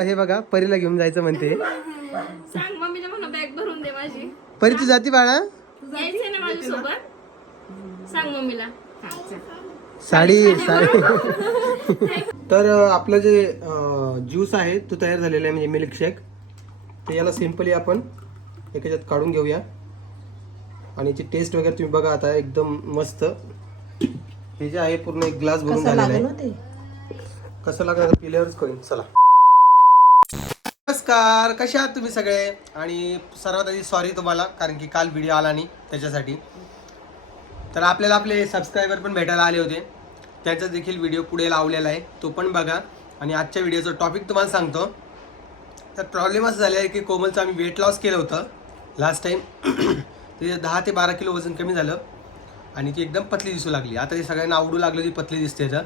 हे बघा परीला घेऊन जायचं म्हणते. सांग मम्मीला म्हणा बॅग भरून दे माझी. परी तू जाती बाळा? यायचंय ना माझ्यासोबत. सांग मम्मीला. हा, चल. साडी साडी. तर अं, आपलं जे ज्यूस आहे तो तयार झालेला आहे म्हणजे मिल्कशेक ते याला सिम्पली आपण एकाच्यात काढून घेऊया. आणि याची टेस्ट वगैरे तुम्ही बघा आता एकदम मस्त. हे जे आहे पूर्ण एक ग्लास भरून झालेलं आहे. कसं लागणार पिल्यावरच कळेल चला. नमस्कार कसे आहात तुम्ही सगळे? आणि सर्वात आधी सॉरी तुम्हाला कारण की काल व्हिडिओ आला नाही त्याच्यासाठी. तर आपल्याला आपले सबस्क्रायबर पण भेटायला आले होते. त्याचा देखील व्हिडिओ पुढे लावलेला आहे तो पण बघा. आणि आजच्या व्हिडिओचं टॉपिक तुम्हाला सांगतो. तर प्रॉब्लेम असं झालं आहे की कोमलचं आम्ही वेट लॉस केलं होतं लास्ट टाईम तिचं दहा ते बारा किलो वजन कमी झालं. आणि ती एकदम पतली दिसू लागली. आता ती सगळ्यांना आवडू लागलं ती पतली दिसते तर.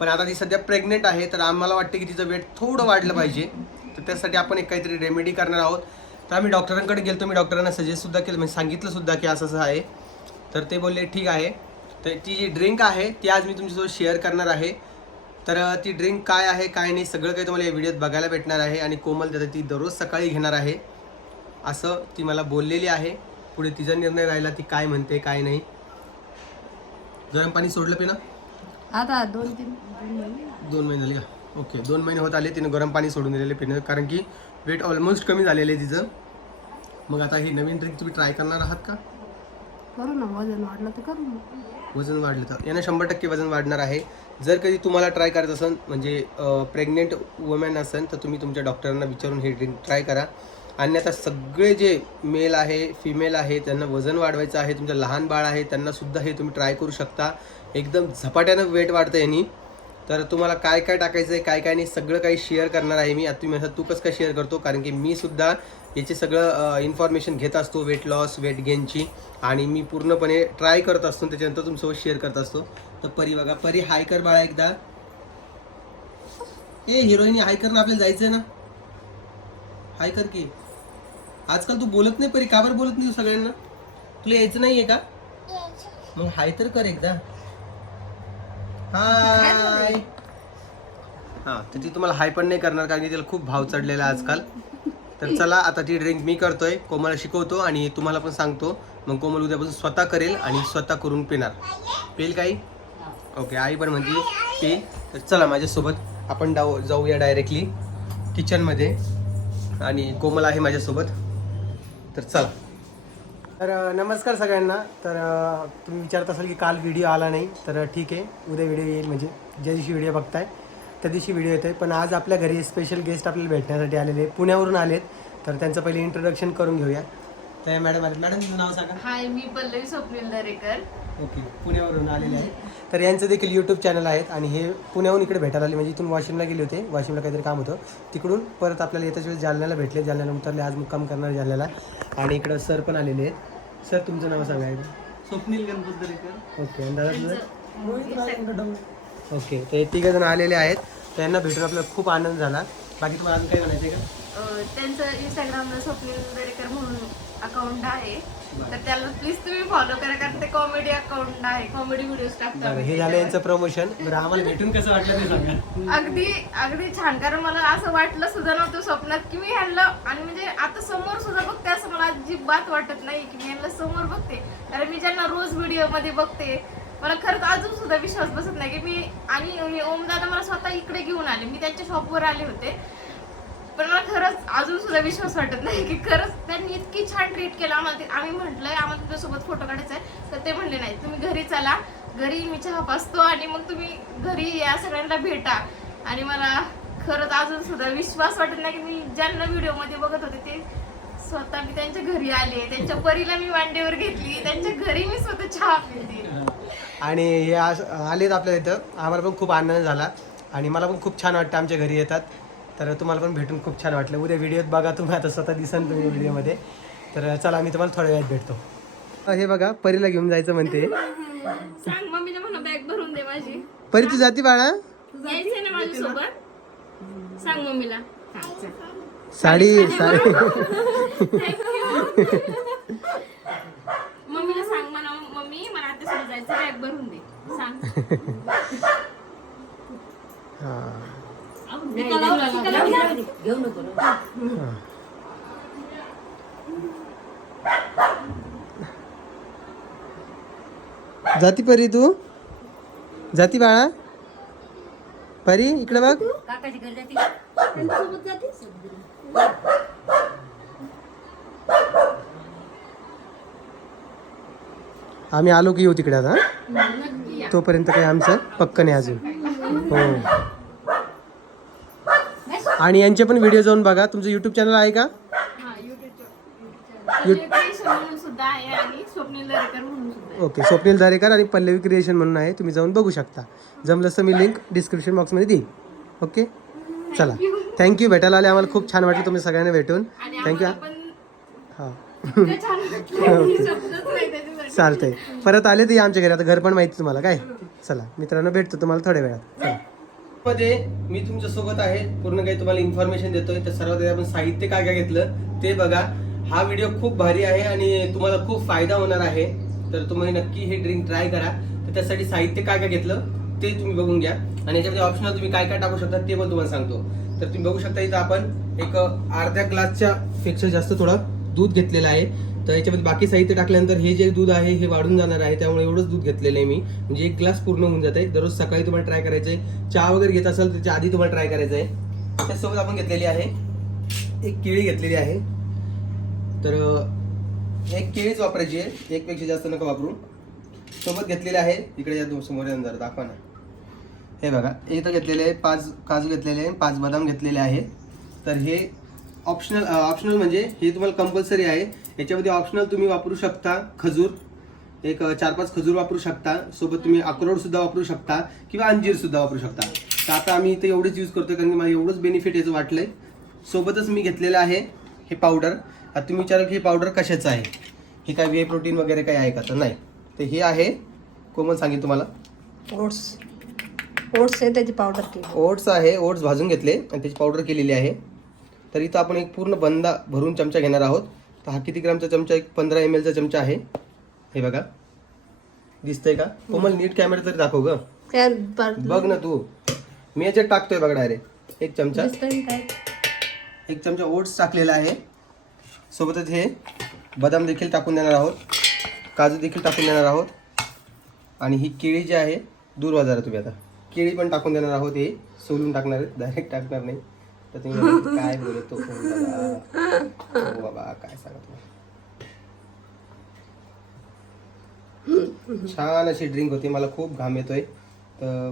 पण आता ती सध्या प्रेग्नेंट आहे तर आम्हाला वाटते की तिचं वेट थोडं वाढलं पाहिजे. तर त्यासाठी आपण एक काहीतरी रेमेडी करणार आहोत. तर आम्ही डॉक्टरांकडे गेलो मी डॉक्टरांना सजेस्ट सुद्धा केलं. म्हणजे सांगितलं सुद्धा की असं असं आहे. तर ते बोलले ठीक आहे. तर ती जी ड्रिंक आहे ती आज मी तुमच्यासोबत शेअर करणार आहे. तर ती ड्रिंक काय आहे काय नाही सगळं काही तुम्हाला या व्हिडिओत बघायला भेटणार आहे. आणि कोमल त्याचा ती दररोज सकाळी घेणार आहे. असं ती मला बोललेली आहे. पुढे तिचा निर्णय राहिला ती काय म्हणते काय नाही. गरम पाणी सोडलं पिना? आता दोन तीन दोन महिने. दोन महिने झाले का? ओके दोन महिने होत आले तिने गरम पाणी सोडून दिलेले पिणं कारण की वेट ऑलमोस्ट कमी झालेलं आहे तिचं. मग आता ही नवीन ड्रिंक तुम्ही ट्राय करणार आहात का? करू ना वजन वाढलं तर करू ना. वजन वाढलं तर. यानं शंभर टक्के वजन वाढणार आहे. जर कधी तुम्हाला ट्राय करायचं असेल म्हणजे प्रेग्नेंट वुमेन असेल तर तुम्ही तुमच्या डॉक्टरांना विचारून हे ड्रिंक ट्राय करा. आणि आता सगळे जे मेल आहे फिमेल आहे त्यांना वजन वाढवायचं आहे तुमचं लहान बाळ आहे त्यांना सुद्धा हे तुम्ही ट्राय करू शकता. एकदम झपाट्यानं वेट वाढतं यांनी. तर तुम्हाला काय काय टाकायचं आहे काय काय नाही सगळं काही शेअर करणार आहे मी. आता तुम्ही तू कसं काय शेअर करतो? कारण की मी सुद्धा याचे सगळं इन्फॉर्मेशन घेत असतो वेट लॉस वेट गेनची आणि मी पूर्णपणे ट्राय करत असतो त्याच्यानंतर तुमच्यासोबत शेअर करत असतो. तर परी बघा परी हाय कर बाळा एकदा. ए हिरोईनी हाय कर ना आपल्याला जायचंय ना? हाय कर की. आजकाल तू बोलत नाही परी. का बरं बोलत नाही तू सगळ्यांना? तुला यायचं नाहीये का? मग हाय तर कर एकदा. हाय हा तर ती तुम्हाला हाय पण नाही करणार कारण की तिला खूप भाव चढलेला आहे आजकाल. तर चला आता ती ड्रिंक मी करतोय कोमलला शिकवतो आणि तुम्हाला पण सांगतो. मग कोमल उद्यापासून स्वतः करेल आणि स्वतः करून पिणार. पेल काही? ओके आई पण म्हणते पे तर चला माझ्यासोबत आपण जाऊ जाऊया डायरेक्टली किचनमध्ये आणि कोमल आहे माझ्यासोबत. तर चला. तर नमस्कार सगळ्यांना. तर तुम्ही विचारत असाल की काल व्हिडिओ आला नाही तर ठीक आहे. उद्या व्हिडिओ येईल म्हणजे ज्या दिवशी व्हिडिओ बघताय त्या दिवशी व्हिडिओ येतोय. पण आज आपल्या घरी स्पेशल गेस्ट आपल्याला भेटण्यासाठी आलेले पुण्यावरून आलेत. तर त्यांचं पहिले इंट्रोडक्शन करून घेऊया. तर मॅडम आले मॅडम तुझं नाव सांगा. हाय मी पल्लवी स्वप्नील दरेकर. ओके पुण्यावरून आलेले आहे तर यांचं देखील यूट्यूब चॅनल आहेत आणि हे पुण्याहून इकडे भेटायला आले. म्हणजे इथून वाशिमला गेले होते. वाशिमला काहीतरी काम होतं. तिकडून परत आपल्याला येत्याच वेळेस जालन्याला भेटले. जालन्याला उतरले. आज मुक्काम करणार जालन्याला. आणि इकडं सर पण आलेले आहेत. सर तुमचं नाव सांगा एकदा. स्वप्नील गणपत दरेकर ओके आणि दादा तुझं? ओके तर हे तिघ जण आलेले आहेत. तर यांना भेटून आपल्याला खूप आनंद झाला. बाकी तुम्हाला अजून काय म्हणायचं आहे का? अं, त्यांचं इंस्टाग्रामला स्वप्नील दरेकर म्हणून अकाउंट आहे तर त्याला प्लीज तुम्ही फॉलो करा कारण ते कॉमेडी अकाउंट आहे कॉमेडी व्हिडिओज बरं टाकतात हे झालं यांचं प्रमोशन बरं आम्हाला भेटून कसं वाटलं ते सांगा. अगदी अगदी छान कारण मला असं वाटलं सुद्धा नव्हतं स्वप्नात की मी ह्यांना आणि म्हणजे आता समोर सुद्धा बघते असं मला अजिबात वाटत नाही की मी ह्यांना समोर बघते. कारण मी ज्यांना रोज व्हिडिओमध्ये बघते मला खरंच अजून सुद्धा विश्वास बसत नाही की मी आणि ओम दादा मला स्वतः इकडे घेऊन आले. मी त्यांच्या शॉपवर आले होते. पण मला खरंच अजून सुद्धा विश्वास वाटत नाही की खरंच त्यांनी इतकी छान ट्रीट केलं. आम्हाला ते आम्ही म्हटलंय आम्हाला तुझ्यासोबत फोटो काढायचा आहे तर ते म्हणले नाही तुम्ही घरी चला. घरी मी चहा पाचतो आणि मग तुम्ही घरी या सगळ्यांना भेटा. आणि मला खरंच अजून सुद्धा विश्वास वाटत नाही की मी ज्यांना व्हिडिओमध्ये बघत होते ते स्वतः मी त्यांच्या घरी आले. त्यांच्या परीला मी वांडेवर घेतली. त्यांच्या घरी मी स्वतः चहा पिली. आणि हे आलेत आपल्या इथं. आम्हाला पण खूप आनंद झाला. आणि मला पण खूप छान वाटतं आमच्या घरी येतात. तर तुम्हाला पण भेटून खूप छान वाटलं. उद्या व्हिडिओत बघा तुम्ही आता स्वतः दिसन तुम्ही व्हिडिओमध्ये. तर चला मी तुम्हाला थोड्या वेळात भेटतो. हे बघा परीला घेऊन जायचं म्हणते. सांग मम्मीला म्हणा बॅग भरून दे माझी. परी तू जाती बाळा? यायचंय ना माझ्यासोबत? सांग मम्मीला. चल. साडी. साडी. मम्मीला सांग म्हणा मम्मी मला आता सुद्धा जायचं बॅग भरून दे. सांग. हां. घेऊ नको जाती परी तू? जाती बाळा? परी इकडे बघ. काकाची घरी जाते? आम्ही आलो की येऊ तिकडे आता तोपर्यंत काही आमचं पक्क नाही अजून. हो. आणि यांचे पण व्हिडिओ जाऊन बघा. तुमचं युट्यूब चॅनल आहे का. ओके स्वप्नील दारेकर आणि पल्लवी क्रिएशन म्हणून आहे. तुम्ही जाऊन बघू शकता. जमलंच तर मी लिंक डिस्क्रिप्शन बॉक्समध्ये देईन. ओके चला. थँक्यू भेटायला आले आम्हाला खूप छान वाटलं तुम्ही सगळ्यांना भेटून. थँक्यू हां. चालतंय. परत आले तर या आमच्या घरी. आता घर पण माहिती तुम्हाला. काय? चला. मित्रांनो भेटतो तुम्हाला थोड्या वेळात. चला. मध्ये मी तुमच्यासोबत आहे. पूर्ण काही तुम्हाला इन्फॉर्मेशन देतोय. तर सर्वात आधी आपण साहित्य काय काय घेतलं ते बघा. हा व्हिडिओ खूप भारी आहे आणि तुम्हाला खूप फायदा होणार आहे. तर तुम्ही नक्की हे ड्रिंक ट्राय करा. तर त्यासाठी साहित्य काय काय घेतलं ते तुम्ही बघून घ्या. आणि याच्यामध्ये ऑप्शनल तुम्ही काय काय टाकू शकता ते पण तुम्हाला सांगतो. तर तुम्ही बघू शकता इथं आपण एक अर्ध्या ग्लासच्या पेक्षा जास्त थोडं दूध घेतलेलं आहे. तर याच्यामध्ये बाकी साहित्य टाकल्यानंतर हे जे दूध आहे हे वाढून जाणार आहे त्यामुळे एवढंच दूध घेतलेलं आहे मी. म्हणजे एक ग्लास पूर्ण होऊन जाते दररोज सकाळी तुम्हाला ट्राय करायचं आहे चहा वगैरे घेत असाल तर त्याच्या आधी तुम्हाला ट्राय करायचं आहे त्यासोबत आपण घेतलेली आहे एक केळी घेतलेली आहे. तर एक केळीच वापरायची आहे. एकपेक्षा जास्त नका वापरू. सोबत घेतलेले आहे. इकडे या दोन समोर अंदर दाखवा ना. हे बघा इथं घेतलेले आहे. पाच काजू घेतलेले आहे. पाच बदाम घेतलेले आहे तर हे ऑप्शनल ऑप्शनल म्हणजे हे तुम्हाला कंपल्सरी आहे. याच्यामध्ये ऑप्शनल तुम्ही वापरू शकता खजूर. एक चार पाच खजूर वापरू शकता. सोबत तुम्ही अक्रोड सुद्धा वापरू शकता किंवा अंजीर सुद्धा वापरू शकता. तर आता आम्ही इथे एवढेच यूज करतोय कारण की मला एवढंच बेनिफिट याचं वाटलंय. सोबतच मी घेतलेलं आहे हे पावडर आता तुम्ही विचाराल की हे पावडर कशाचं आहे? हे काय वे प्रोटीन वगैरे काही आहे का? तर नाही. तर हे आहे. कोमल सांगेल तुम्हाला. ओट्स. ओट्स आहे त्याची पावडर केली. ओट्स आहे. ओट्स भाजून घेतले आणि त्याची पावडर केलेली आहे. तर इथं आपण एक पूर्ण बंदा भरून चमचा घेणार आहोत. तर हा किती ग्रामचा चमचा? एक पंधरा एम एलचा चमचा आहे. हे बघा. दिसतंय का? कोमल नीट कॅमेरा तरी दाखव ग. बघ ना तू. मी याच्यात टाकतोय बघा डायरेक्ट एक चमचा. दिसतंय काय? एक चमचा ओट्स टाकलेला आहे. सोबतच हे बदाम देखील टाकून देणार आहोत. काजू देखील टाकून देणार आहोत. आणि ही केळी जी आहे दूर वाजारा तुम्ही आता. केळी पण टाकून देणार आहोत हे. सोलून टाकणार डायरेक्ट टाकणार नाही. तर तुम्ही म्हणाल, काय बोलतो कोण बाबा हो बाबा काय सांगा तुम्हाला छान अशी ड्रिंक होती मला खूप घाम येतोय. तर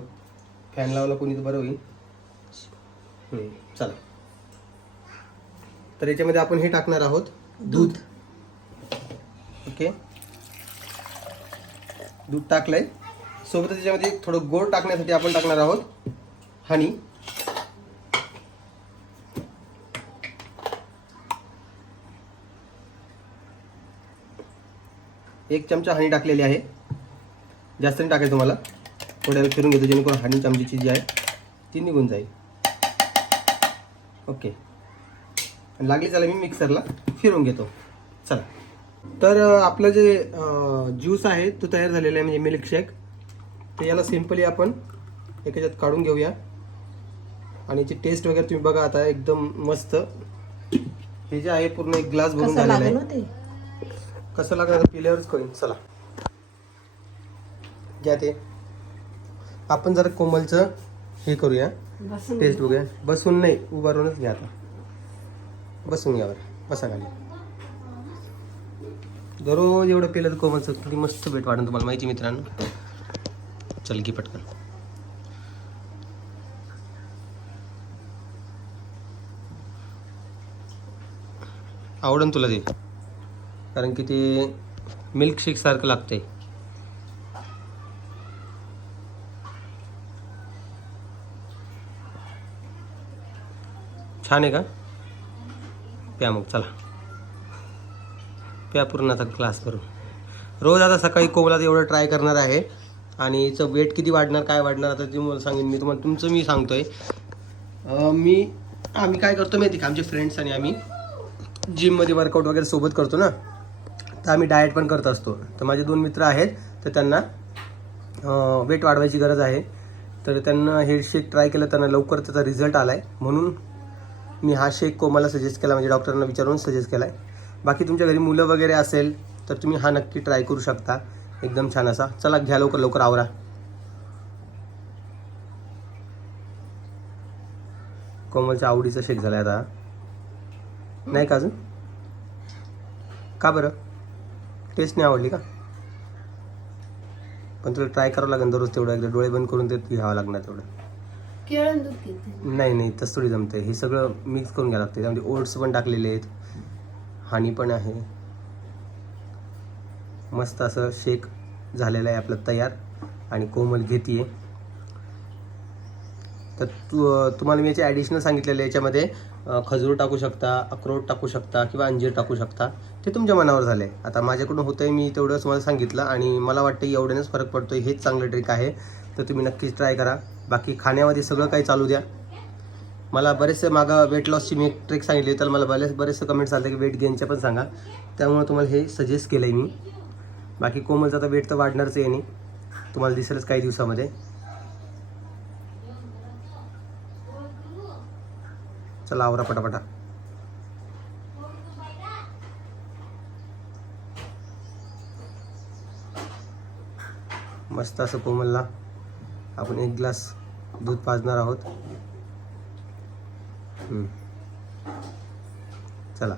फॅन लावला कोणी तर बरं होईल. हम्म, चला. तर याच्यामध्ये आपण हे टाकणार आहोत दूध. ओके? दूध टाकलंय. सोबतच त्याच्यामध्ये थोडं गोड टाकण्यासाठी आपण टाकणार आहोत हनी एक चमचा हनी टाकलेली आहे. जास्त नाही टाकायचं तुम्हाला. थोड्या वेळ फिरून घेतो जेणेकरून हनी चमचीची जी आहे ती निघून जाईल. ओके. लागली चला मी मिक्सरला फिरून घेतो. चला. तर आपलं जे ज्यूस आहे तो तयार झालेला आहे म्हणजे मिल्क शेक तर याला सिम्पली आपण एक याच्यात काढून घेऊया. आणि याची टेस्ट वगैरे तुम्ही बघा आता एकदम मस्त. हे जे आहे पूर्ण एक ग्लास भरून झालेलं आहे. कसं लागणार पिल्यावरच कळेल. चला. घ्या ते. आपण जरा कोमलचं हे करूया. टेस्ट बघूया. बसून नाही उभारूनच घ्या आता. बसून घ्या बरं. बसा खाली. दररोज एवढं पिलं तर कोमलचं किती मस्त भेट वाटेल तुम्हाला माहिती मित्रांनो? चल की पटकन. आवडन तुला ते? कारण की ते मिल्कशेकसारखं सारखं लागतंय. छान आहे का? प्या मग चला. प्या पूर्ण आता क्लास करून रोज आता सकाळी कोमलात एवढं ट्राय करणार आहे आणि याचं वेट किती वाढणार काय वाढणार आता ते मला सांगेन. मी तुम्हाला तुमचं मी सांगतोय. आहे मी आम्ही काय करतो माहिती का? आमचे फ्रेंड्स आणि आम्ही जिममध्ये वर्कआउट वगैरे सोबत करतो ना. तर आम्ही डाएट पण करत असतो. तर माझे दोन मित्र आहेत तर त्यांना वेट वाढवायची गरज आहे. तर त्यांना हे शेक ट्राय केलं त्यांना लवकर त्याचा रिझल्ट आला आहे म्हणून मी हा शेक कोमाला सजेस्ट केला म्हणजे डॉक्टरांना विचारून सजेस्ट केला आहे बाकी तुमच्या घरी मुलं वगैरे असेल तर तुम्ही हा नक्की ट्राय करू शकता. एकदम छान असा. चला घ्या लवकर लवकर आवरा. कोमलच्या आवडीचा शेक झाला आता. नाही का अजून? का बरं? टेस्ट नाही आवडली का? पण तुला ट्राय करावं लागेल दररोज तेवढं एकदा. डोळे बंद करून ते घ्यावं लागणार तेवढं. केळण दूध घेते नाही नाही तसं थोडी जमतं हे सगळं मिक्स करून घ्यावं लागतं त्यामध्ये ओट्स पण टाकलेले आहेत. हानी पण आहे. मस्त असं शेक झालेलं आहे आपलं तयार. आणि कोमल घेते तर तू तुम्हाला मी याचे ॲडिशनल सांगितलेलं आहे याच्यामध्ये. खजूर टाकू शकता अक्रोड टाकू शकता किंवा अंजीर टाकू शकता ते तुमच्या मनावर झालं. आहे आता माझ्याकडून होतं आहे मी तेवढंच तुम्हाला सांगितलं आणि मला वाटतं एवढ्यानेच फरक पडतो हेच चांगलं ट्रिक आहे. तर तुम्ही नक्कीच ट्राय करा. बाकी खाण्यामध्ये सगळं काही चालू द्या. मला बरेचसे मागं वेट लॉसची मी एक ट्रिक सांगितली तर मला बरेच बरेचसे कमेंट्स आले की वेट गेनचे पण सांगा. त्यामुळे तुम्हाला हे सजेस्ट केलं आहे मी. बाकी कोमलचं आता वेट तर वाढणारच आहे नाही तुम्हाला दिसेलच काही दिवसामध्ये. चला आवरा पटापटा. मस्त असं कोमलला आपण एक ग्लास दूध पाजणार आहोत. हम्म. चला.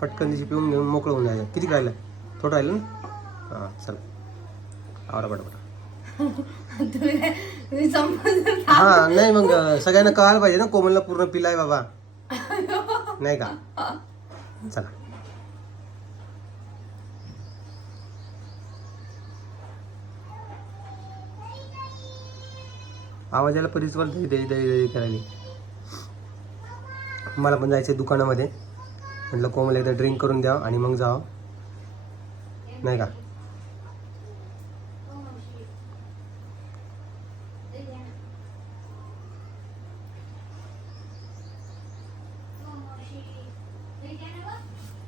पटकन तिची पिऊन घेऊन मोकळं होऊन जायचं. किती राहिलं थोडं राहिलं ना? हां चला. आवरा पटापटा. तुम्ही संपत हां नाही मग सगळ्यांना कळायला पाहिजे ना कोमलला पूर्ण पिलाय बाबा. नाही का? चला. आवाजाला परिसर दही दही दही दही करायला. मला पण जायचं दुकानामध्ये. म्हटलं कोमल एकदा ड्रिंक करून द्यावं आणि मग जावं. नाही का?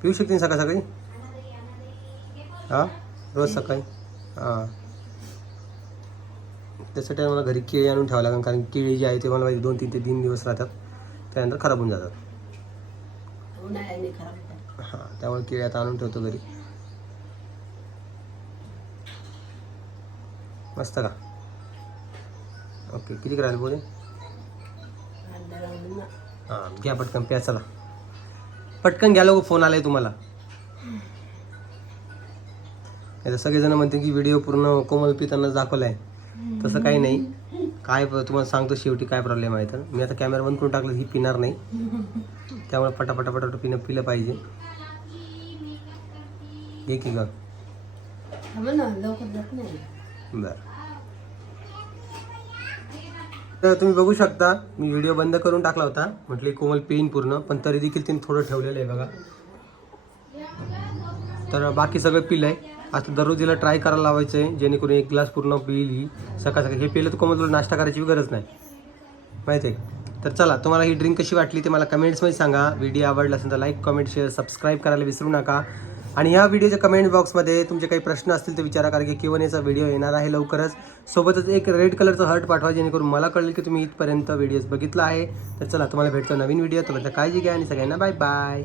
पिऊ शकते सकाळ सकाळी? हां? रोज सकाळी? हां. त्यासाठी मला घरी केळी आणून ठेवावं लागेल कारण केळी जी आहे ते मला दोन तीन ते तीन दिवस राहतात. त्यानंतर खराब होऊन जातात. हां त्यामुळे केळी आता आणून ठेवतो घरी. मस्त का? ओके किती करायला बोले हां घ्या पटकन प्या चला. पटकन घ्या लोक फोन आलाय तुम्हाला. सगळेजण म्हणते की व्हिडिओ पूर्ण कोमल पिताना दाखवला आहे तसं काही नाही. काय तुम्हाला सांगतो शेवटी काय प्रॉब्लेम आहे तर. मी आता कॅमेरा बंद करून टाकलं ही पिणार नाही. त्यामुळे पटापटा पटापट पिणं पिलं पाहिजे. घे की बरं. तर तुम्ही बघू शकता मी व्हिडिओ बंद करून टाकला होता. म्हटलं कोमल पेन पूर्ण पण तरी देखील तिने थोडं ठेवलेलं आहे बघा. तर बाकी सगळं पिलं आहे. आता दररोज तिला ट्राय करायला लावायचं आहे जेणेकरून एक ग्लास पूर्ण पिईल ही सकाळ सकाळी हे पिलं तर कोमल तुला नाश्ता करायची गरज नाही. माहिती आहे तर चला तुम्हाला ही ड्रिंक कशी वाटली ते मला कमेंट्समध्ये सांगा. व्हिडिओ आवडला असेल तर लाईक कमेंट शेअर सबस्क्राईब करायला विसरू नका. आणि या व्हिडिओच्या कमेंट बॉक्समध्ये तुमचे काही प्रश्न असतील तर विचारा कारण की किवन याचा व्हिडिओ येणार आहे लवकरच. सोबतच एक रेड कलरचं हर्ट पाठवा जेणेकरून मला कळेल की तुम्ही इथपर्यंत व्हिडिओज बघितला आहे. तर चला तुम्हाला भेटतो नवीन व्हिडिओ तुम्हाला काळजी घ्या आणि सगळ्यांना बाय बाय